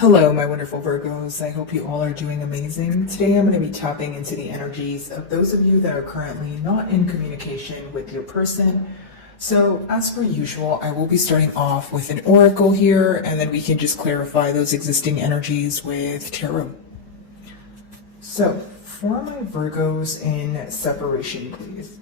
Hello, my wonderful Virgos. I hope you all are doing amazing. Today I'm going to be tapping into the energies of those of you that are currently not in communication with your person. So, as per usual, I will be starting off with an oracle here, and then we can just clarify those existing energies with tarot. So, for my Virgos in separation, please.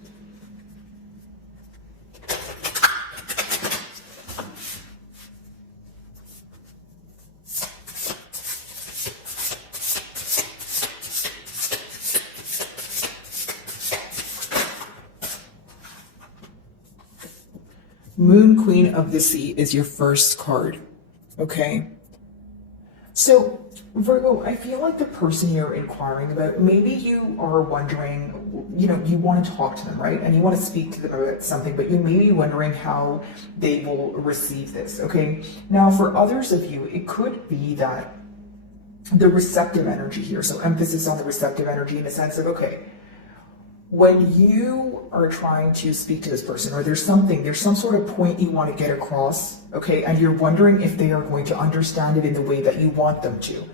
Moon Queen of the Sea is your first card, okay? So, Virgo, I feel like the person you're inquiring about, maybe you are wondering, you want to talk to them, right? And you want to speak to them about something, but you may be wondering how they will receive this, okay? Now, for others of you, it could be that the receptive energy here, so emphasis on the receptive energy in the sense of, okay, when you are trying to speak to this person, or there's some sort of point you want to get across, okay, and you're wondering if they are going to understand it in the way that you want them to.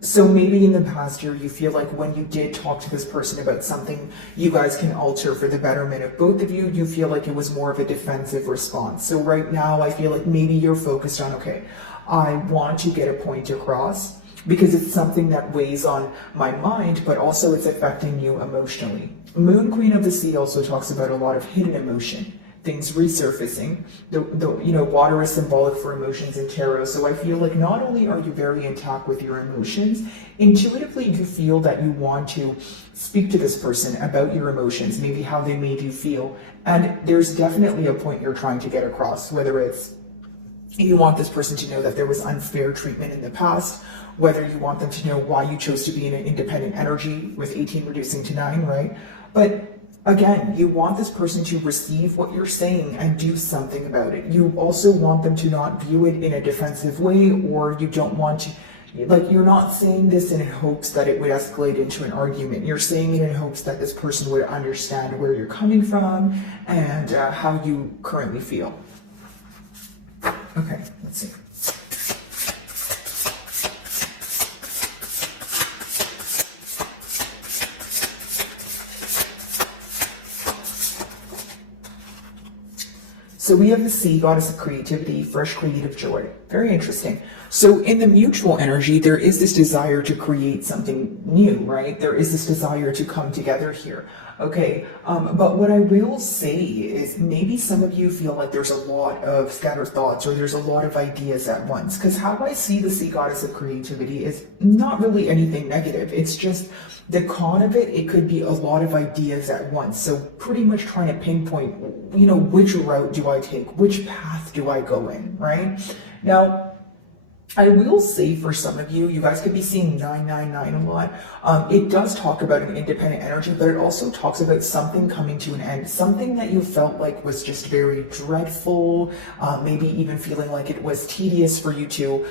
So maybe in the past year, you feel like when you did talk to this person about something you guys can alter for the betterment of both of you, you feel like it was more of a defensive response. So right now, I feel like maybe you're focused on, okay, I want to get a point across, because it's something that weighs on my mind, but also it's affecting you emotionally. Moon Queen of the Sea also talks about a lot of hidden emotion, things resurfacing. Water is symbolic for emotions in tarot, so I feel like not only are you very intact with your emotions, intuitively you feel that you want to speak to this person about your emotions, maybe how they made you feel, and there's definitely a point you're trying to get across, whether it's you want this person to know that there was unfair treatment in the past, whether you want them to know why you chose to be in an independent energy with 18 reducing to 9, right? But again, you want this person to receive what you're saying and do something about it. You also want them to not view it in a defensive way, or you don't want to, you're not saying this in hopes that it would escalate into an argument. You're saying it in hopes that this person would understand where you're coming from and how you currently feel. Okay, let's see. So we have the Sea, goddess of creativity, fresh creative joy. Very interesting. So in the mutual energy, there is this desire to create something new, right? There is this desire to come together here. Okay, but what I will say is maybe some of you feel like there's a lot of scattered thoughts, or there's a lot of ideas at once. Because how I see the Sea, goddess of creativity, is not really anything negative. It's just the con of it, it could be a lot of ideas at once. So pretty much trying to pinpoint, which route do I take? Which path do I go in, right? Now, I will say for some of you, you guys could be seeing 999 a lot. It does talk about an independent energy, but it also talks about something coming to an end, something that you felt like was just very dreadful, maybe even feeling like it was tedious for you to,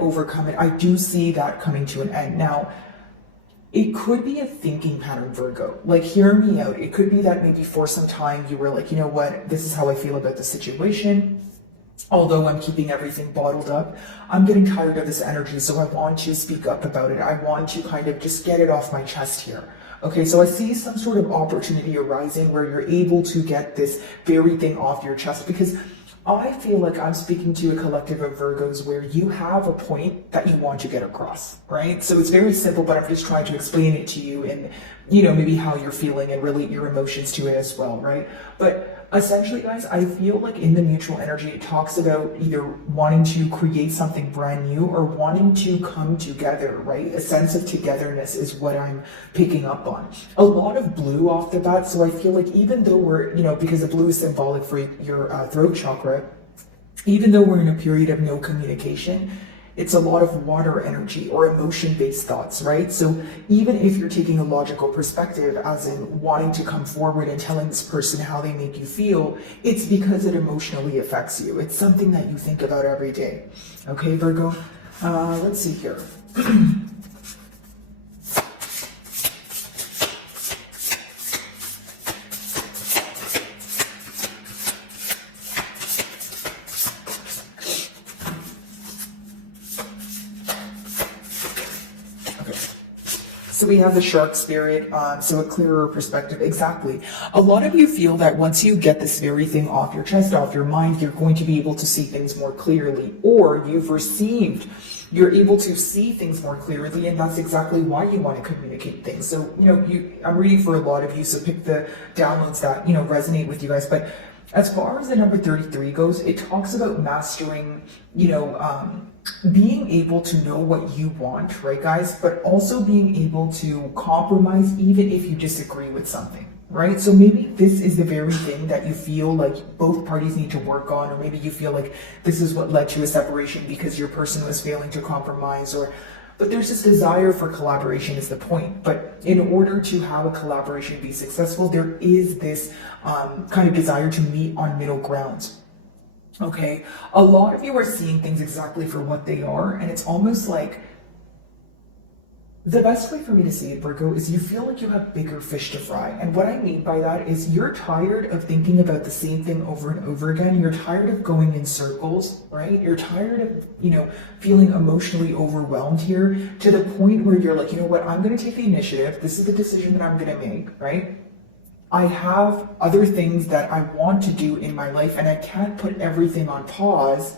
overcome it. I do see that coming to an end. Now, it could be a thinking pattern, Virgo. Like, hear me out. It could be that maybe for some time you were like, you know what, this is how I feel about the situation. Although I'm keeping everything bottled up, I'm getting tired of this energy, so I want to speak up about it. I want to kind of just get it off my chest here. Okay, so I see some sort of opportunity arising where you're able to get this very thing off your chest, because I feel like I'm speaking to a collective of Virgos where you have a point that you want to get across, right? So it's very simple, but I'm just trying to explain it to you and, maybe how you're feeling and relate your emotions to it as well, right? But essentially, guys, I feel like in the mutual energy, it talks about either wanting to create something brand new or wanting to come together, right? A sense of togetherness is what I'm picking up on. A lot of blue off the bat, so I feel like even though we're, because the blue is symbolic for your throat chakra, even though we're in a period of no communication, it's a lot of water energy or emotion-based thoughts, right? So even if you're taking a logical perspective, as in wanting to come forward and telling this person how they make you feel, it's because it emotionally affects you. It's something that you think about every day. Okay, Virgo? Let's see here. So we have the shark spirit, so a clearer perspective. Exactly. A lot of you feel that once you get this very thing off your chest, off your mind, you're going to be able to see things more clearly, or you're able to see things more clearly, and that's exactly why you want to communicate things. So, I'm reading for a lot of you, so pick the downloads that, resonate with you guys. But as far as the number 33 goes, it talks about mastering, being able to know what you want, right, guys? But also being able to compromise even if you disagree with something, right? So maybe this is the very thing that you feel like both parties need to work on, or maybe you feel like this is what led to a separation because your person was failing to compromise, but there's this desire for collaboration is the point. But in order to have a collaboration be successful, there is this kind of desire to meet on middle grounds. Okay, a lot of you are seeing things exactly for what they are, and it's almost like the best way for me to say it, Virgo, is you feel like you have bigger fish to fry. And what I mean by that is you're tired of thinking about the same thing over and over again. You're tired of going in circles, right? You're tired of, feeling emotionally overwhelmed here to the point where you're like, you know what, I'm going to take the initiative. This is the decision that I'm going to make, right? I have other things that I want to do in my life, and I can't put everything on pause,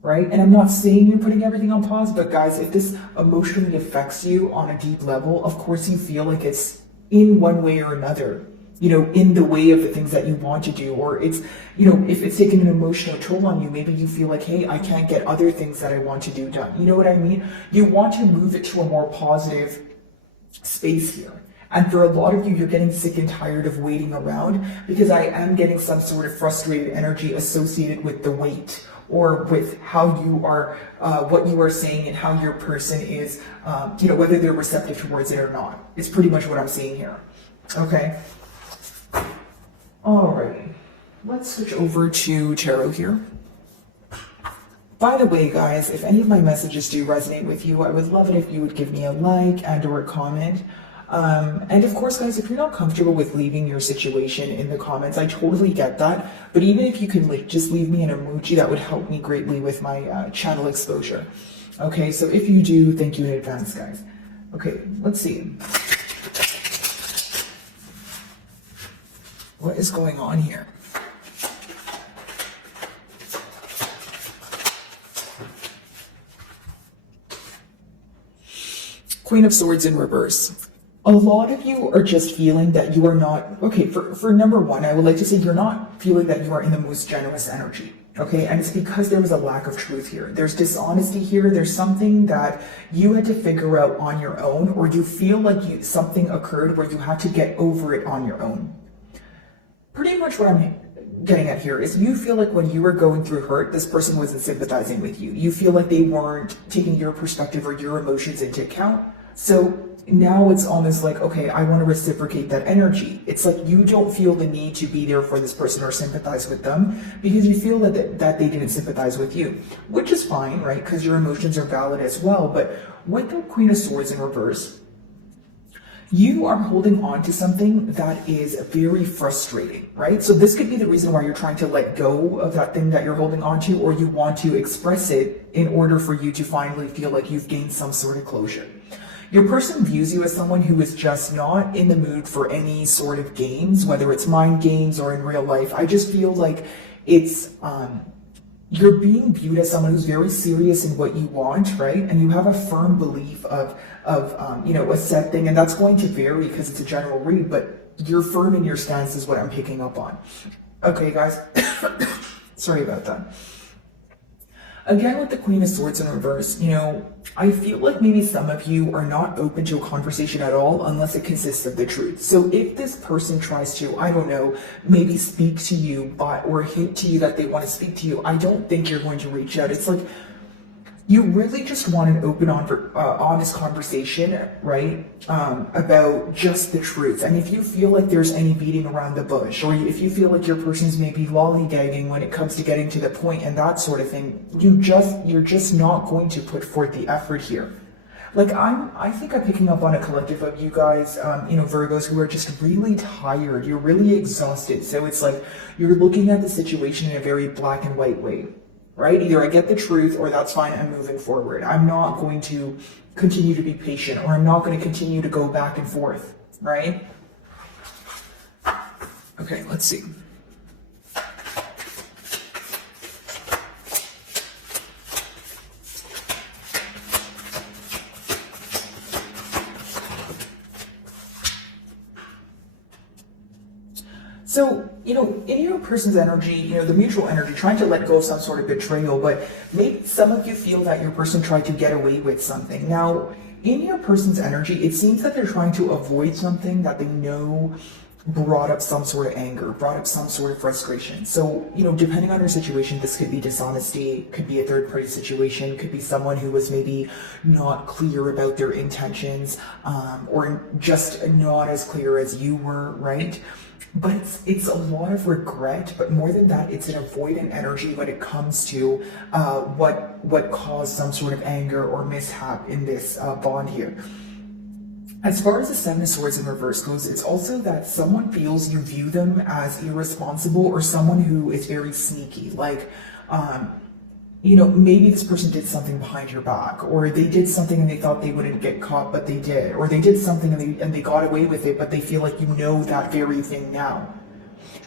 right? And I'm not saying you're putting everything on pause, but guys, if this emotionally affects you on a deep level, of course you feel like it's in one way or another, in the way of the things that you want to do, or it's, if it's taking an emotional toll on you, maybe you feel like, hey, I can't get other things that I want to do done. You know what I mean? You want to move it to a more positive space here. And for a lot of you, you're getting sick and tired of waiting around, because I am getting some sort of frustrated energy associated with the wait, or with how you are, what you are saying and how your person is, whether they're receptive towards it or not. It's pretty much what I'm seeing here. Okay. Alrighty. Let's switch over to tarot here. By the way, guys, if any of my messages do resonate with you, I would love it if you would give me a like and or a comment. And of course, guys, if you're not comfortable with leaving your situation in the comments, I totally get that. But even if you can just leave me an emoji, that would help me greatly with my channel exposure. Okay, so if you do, thank you in advance, guys. Okay, let's see. What is going on here? Queen of Swords in reverse. A lot of you are just feeling that you are not, okay, for number one, I would like to say you're not feeling that you are in the most generous energy, okay? And it's because there was a lack of truth here. There's dishonesty here. There's something that you had to figure out on your own, or you feel like something occurred where you had to get over it on your own. Pretty much what I'm getting at here is you feel like when you were going through hurt, this person wasn't sympathizing with you. You feel like they weren't taking your perspective or your emotions into account. So now it's almost like, okay, I want to reciprocate that energy. It's like you don't feel the need to be there for this person or sympathize with them because you feel that they didn't sympathize with you, which is fine, right? Because your emotions are valid as well. But with the Queen of Swords in reverse, you are holding on to something that is very frustrating, right? So this could be the reason why you're trying to let go of that thing that you're holding on to, or you want to express it in order for you to finally feel like you've gained some sort of closure. Your person views you as someone who is just not in the mood for any sort of games, whether it's mind games or in real life. I just feel like it's, you're being viewed as someone who's very serious in what you want, right? And you have a firm belief of a set thing, and that's going to vary because it's a general read, but you're firm in your stance is what I'm picking up on. Okay, guys, sorry about that. Again, with the Queen of Swords in reverse, I feel like maybe some of you are not open to a conversation at all unless it consists of the truth. So if this person tries to, I don't know, maybe speak to you or hint to you that they want to speak to you, I don't think you're going to reach out. It's like you really just want an open, honest conversation, right, about just the truth. And if you feel like there's any beating around the bush, or if you feel like your person's maybe lollygagging when it comes to getting to the point and that sort of thing, you're just not going to put forth the effort here. Like I think I'm picking up on a collective of you guys, Virgos, who are just really tired. You're really exhausted. So it's like you're looking at the situation in a very black and white way. right? Either I get the truth or that's fine, I'm moving forward. I'm not going to continue to be patient, or I'm not going to continue to go back and forth, right? Okay, let's see. So, in your person's energy, the mutual energy, trying to let go of some sort of betrayal, but maybe some of you feel that your person tried to get away with something. Now, in your person's energy, it seems that they're trying to avoid something that they know brought up some sort of anger, brought up some sort of frustration. So, depending on your situation, this could be dishonesty, could be a third party situation, could be someone who was maybe not clear about their intentions, or just not as clear as you were, right? But it's a lot of regret, but more than that, it's an avoidant energy when it comes to what caused some sort of anger or mishap in this bond here. As far as the Seven of Swords in reverse goes, it's also that someone feels you view them as irresponsible, or someone who is very sneaky. Like, maybe this person did something behind your back, or they did something and they thought they wouldn't get caught, but they did, or they did something and they got away with it, but they feel like that very thing now.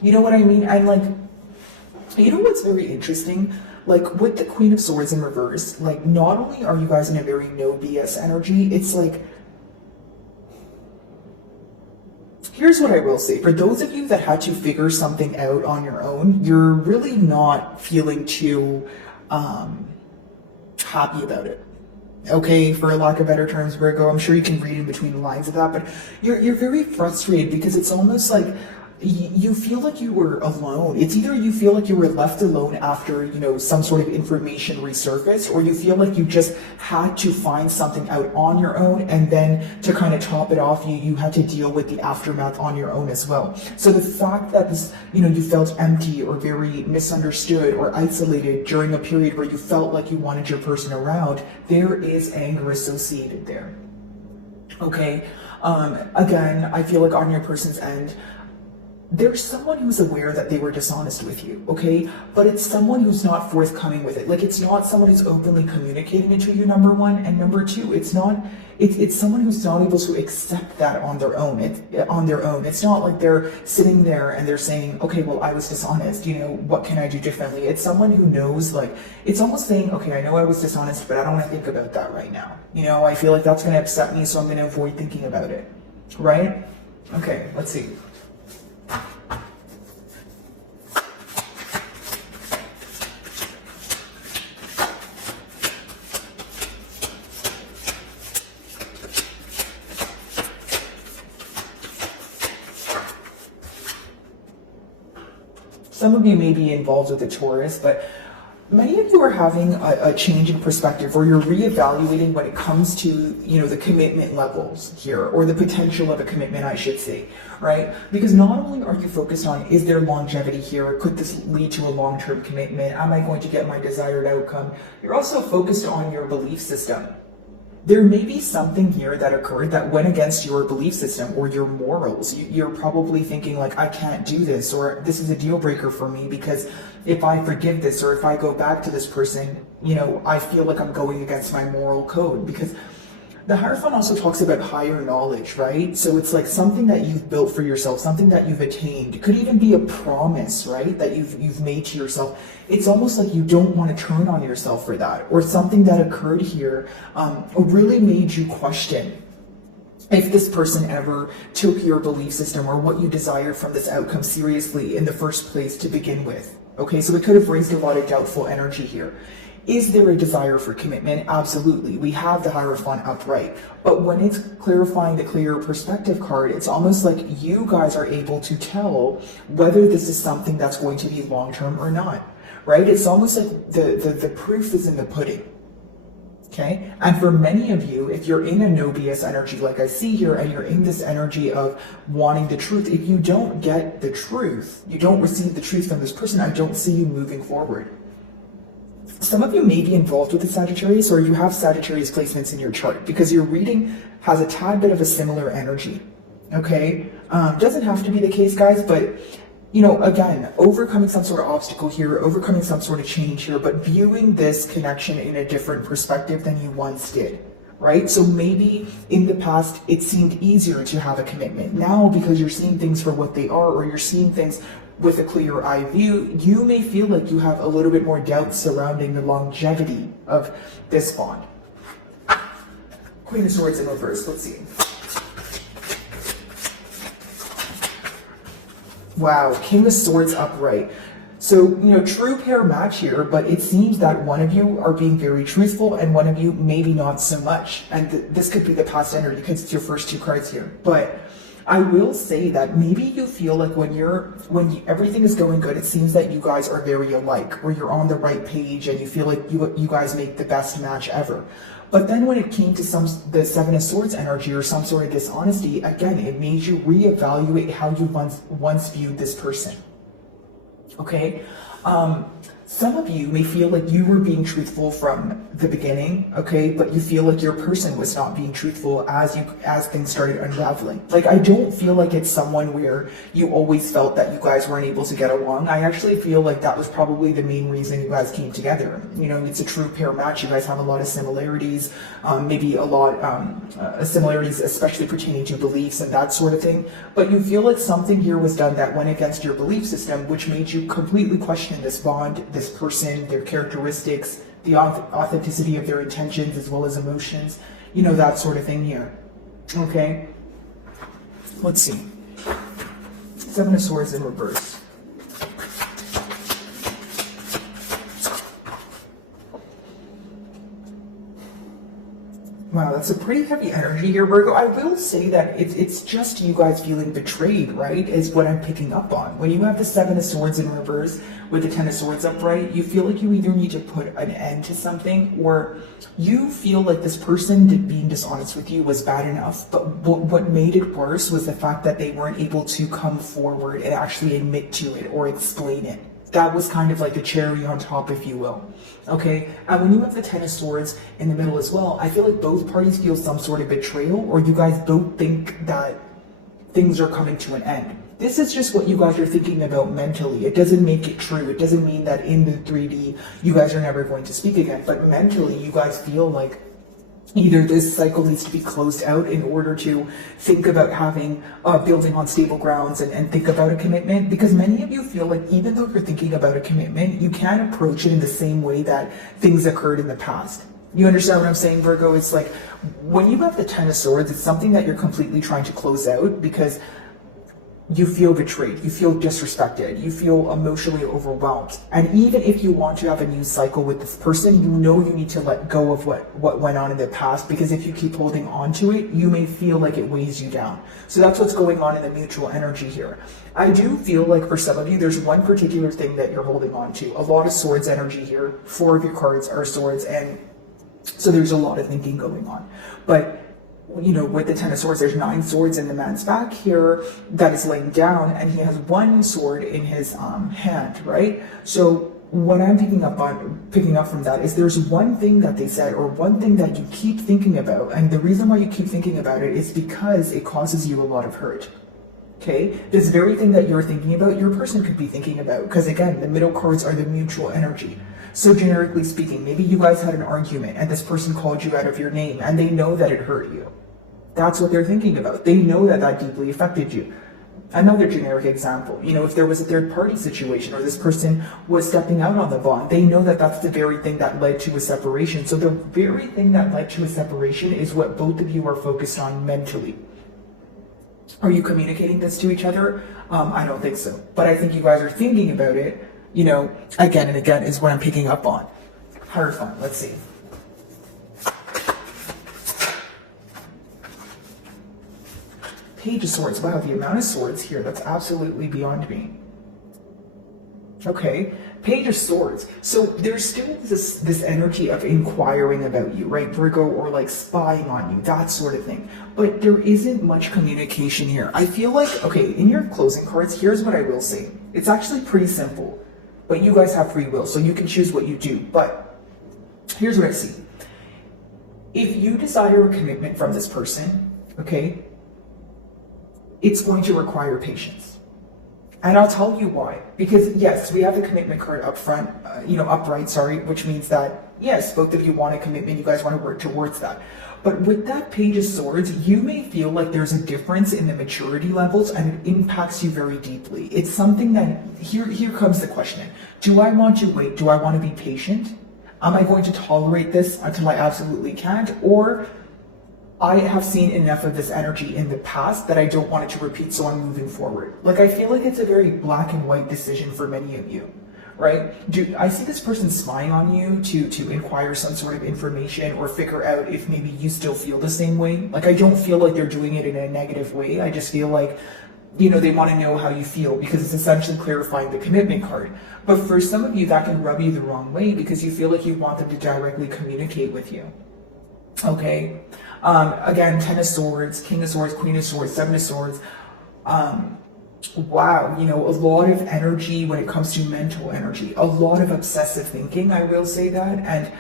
You know what I mean? And what's very interesting? Like with the Queen of Swords in reverse, like not only are you guys in a very no BS energy, it's like, here's what I will say. For those of you that had to figure something out on your own, you're really not feeling too happy about it. Okay, for lack of better terms, Virgo, I'm sure you can read in between the lines of that, but you're very frustrated because it's almost like you feel like you were alone. It's either you feel like you were left alone after, some sort of information resurfaced, or you feel like you just had to find something out on your own, and then to kind of top it off, you had to deal with the aftermath on your own as well. So the fact that this, you felt empty or very misunderstood or isolated during a period where you felt like you wanted your person around, there is anger associated there. Okay. Again, I feel like on your person's end, there's someone who's aware that they were dishonest with you, okay? But it's someone who's not forthcoming with it. Like, it's not someone who's openly communicating it to you, number one. And number two, it's someone who's not able to accept that on their own. It's not like they're sitting there and they're saying, okay, well, I was dishonest. What can I do differently? It's someone who knows, like, it's almost saying, okay, I know I was dishonest, but I don't want to think about that right now. I feel like that's going to upset me, so I'm going to avoid thinking about it, right? Okay, let's see. Some of you may be involved with a Taurus, but many of you are having a change in perspective, or you're reevaluating when it comes to, the commitment levels here, or the potential of a commitment, I should say, right? Because not only are you focused on, is there longevity here? Could this lead to a long-term commitment? Am I going to get my desired outcome? You're also focused on your belief system. There may be something here that occurred that went against your belief system or your morals. You're probably thinking like, I can't do this, or this is a deal breaker for me because if I forgive this, or if I go back to this person, I feel like I'm going against my moral code. Because the Hierophant also talks about higher knowledge, right? So it's like something that you've built for yourself, something that you've attained. It could even be a promise, right, that you've made to yourself. It's almost like you don't want to turn on yourself for that, or something that occurred here really made you question if this person ever took your belief system or what you desired from this outcome seriously in the first place to begin with. Okay, so it could have raised a lot of doubtful energy here. Is there a desire for commitment? Absolutely. We have the Hierophant upright. But when it's clarifying the clear perspective card, it's almost like you guys are able to tell whether this is something that's going to be long-term or not, right? It's almost like the proof is in the pudding, okay? And for many of you, if you're in a no BS energy like I see here, and you're in this energy of wanting the truth, if you don't get the truth, you don't receive the truth from this person, I don't see you moving forward. Some of you may be involved with the Sagittarius, or you have Sagittarius placements in your chart, because your reading has a tad bit of a similar energy, okay? Doesn't have to be the case, guys, but again, overcoming some sort of obstacle here, overcoming some sort of change here, but viewing this connection in a different perspective than you once did, right? So maybe in the past, it seemed easier to have a commitment. Now, because you're seeing things for what they are, or you're seeing things with a clear eye view, you may feel like you have a little bit more doubt surrounding the longevity of this bond. Queen of Swords in reverse, let's see. Wow, King of Swords upright. So, true pair match here, but it seems that one of you are being very truthful and one of you maybe not so much. And this could be the past energy because it's your first two cards here. But I will say that maybe you feel like when everything is going good, it seems that you guys are very alike, or you're on the right page and you feel like you guys make the best match ever. But then when it came to the Seven of Swords energy or some sort of dishonesty, again, it made you reevaluate how you once viewed this person. Okay? Some of you may feel like you were being truthful from the beginning, okay, but you feel like your person was not being truthful as things started unraveling. Like, I don't feel like it's someone where you always felt that you guys weren't able to get along. I actually feel like that was probably the main reason you guys came together. It's a true pair match. You guys have a lot of similarities, maybe a lot of similarities, especially pertaining to beliefs and that sort of thing. But you feel like something here was done that went against your belief system, which made you completely question this bond, this person, their characteristics, the authenticity of their intentions as well as emotions, that sort of thing here. Okay, let's see. Seven of Swords in reverse. Wow, that's a pretty heavy energy here, Virgo. I will say that it's just you guys feeling betrayed, right, is what I'm picking up on. When you have the Seven of Swords in reverse with the Ten of Swords upright, you feel like you either need to put an end to something, or you feel like this person being dishonest with you was bad enough, but what made it worse was the fact that they weren't able to come forward and actually admit to it or explain it. That was kind of like the cherry on top, if you will. Okay, and when you have the Ten of Swords in the middle as well, I feel like both parties feel some sort of betrayal, or you guys both think that things are coming to an end. This is just what you guys are thinking about mentally. It doesn't make it true. It doesn't mean that in the 3D you guys are never going to speak again, but mentally you guys feel like either this cycle needs to be closed out in order to think about having building on stable grounds and think about a commitment, because many of you feel like even though you're thinking about a commitment, you can't approach it in the same way that things occurred in the past. You understand what I'm saying, Virgo? It's like when you have the Ten of Swords, it's something that you're completely trying to close out because you feel betrayed, you feel disrespected, you feel emotionally overwhelmed. And even if you want to have a new cycle with this person, you need to let go of what went on in the past, because if you keep holding on to it, you may feel like it weighs you down. So that's what's going on in the mutual energy here. I do feel like for some of you, there's one particular thing that you're holding on to. A lot of Swords energy here. 4 of your cards are Swords, and so there's a lot of thinking going on. But with the Ten of Swords, there's 9 swords in the man's back here that is laying down, and he has 1 sword in his hand, right? So what I'm picking up from that is there's one thing that they said, or one thing that you keep thinking about, and the reason why you keep thinking about it is because it causes you a lot of hurt. Okay, this very thing that you're thinking about, your person could be thinking about, because again, the middle cards are the mutual energy. So generically speaking, maybe you guys had an argument and this person called you out of your name and they know that it hurt you. That's what they're thinking about. They know that deeply affected you. Another generic example, if there was a third party situation or this person was stepping out on the bond, they know that that's the very thing that led to a separation. So the very thing that led to a separation is what both of you are focused on mentally. Are you communicating this to each other? I don't think so. But I think you guys are thinking about it, again and again is what I'm picking up on. Hierophant, let's see. Page of Swords. Wow, the amount of swords here, that's absolutely beyond me. Okay, Page of Swords. So there's still this energy of inquiring about you, right, Virgo, or like spying on you, that sort of thing. But there isn't much communication here. I feel like, okay, in your closing cards, here's what I will say. It's actually pretty simple, but you guys have free will, so you can choose what you do. But here's what I see. If you desire a commitment from this person, okay, it's going to require patience. And I'll tell you why. Because yes, we have the commitment card up front, upright, sorry, which means that yes, both of you want a commitment, you guys want to work towards that. But with that Page of Swords, you may feel like there's a difference in the maturity levels and it impacts you very deeply. It's something that, here comes the question. Do I want to wait? Do I want to be patient? Am I going to tolerate this until I absolutely can't? Or I have seen enough of this energy in the past that I don't want it to repeat, so I'm moving forward. Like, I feel like it's a very black and white decision for many of you, right? I see this person spying on you to inquire some sort of information or figure out if maybe you still feel the same way. Like, I don't feel like they're doing it in a negative way. I just feel like, they want to know how you feel because it's essentially clarifying the commitment card. But for some of you, that can rub you the wrong way because you feel like you want them to directly communicate with you. Okay? Again, Ten of Swords, King of Swords, Queen of Swords, Seven of Swords. Wow, a lot of energy when it comes to mental energy, a lot of obsessive thinking, I will say that, and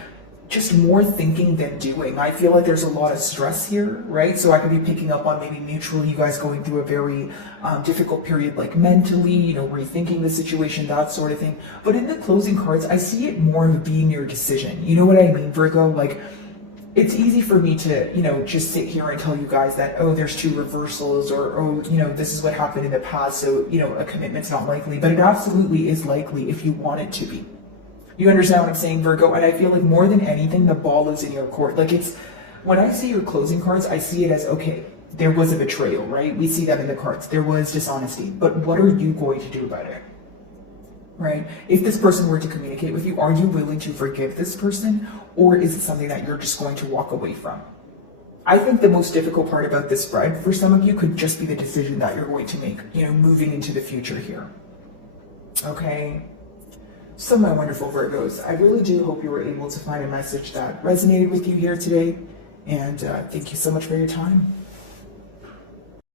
just more thinking than doing. I feel like there's a lot of stress here, right? So I could be picking up on maybe mutually you guys going through a very difficult period, like mentally, rethinking the situation, that sort of thing. But in the closing cards, I see it more of being your decision. You know what I mean, Virgo? Like, it's easy for me to, just sit here and tell you guys that, oh, there's two reversals or, oh, this is what happened in the past. So, a commitment's not likely, but it absolutely is likely if you want it to be. You understand what I'm saying, Virgo? And I feel like more than anything, the ball is in your court. Like, when I see your closing cards, I see it as, okay, there was a betrayal, right? We see that in the cards. There was dishonesty, but what are you going to do about it? Right? If this person were to communicate with you, are you willing to forgive this person? Or is it something that you're just going to walk away from? I think the most difficult part about this spread for some of you could just be the decision that you're going to make, moving into the future here. Okay? So my wonderful Virgos, I really do hope you were able to find a message that resonated with you here today. And thank you so much for your time.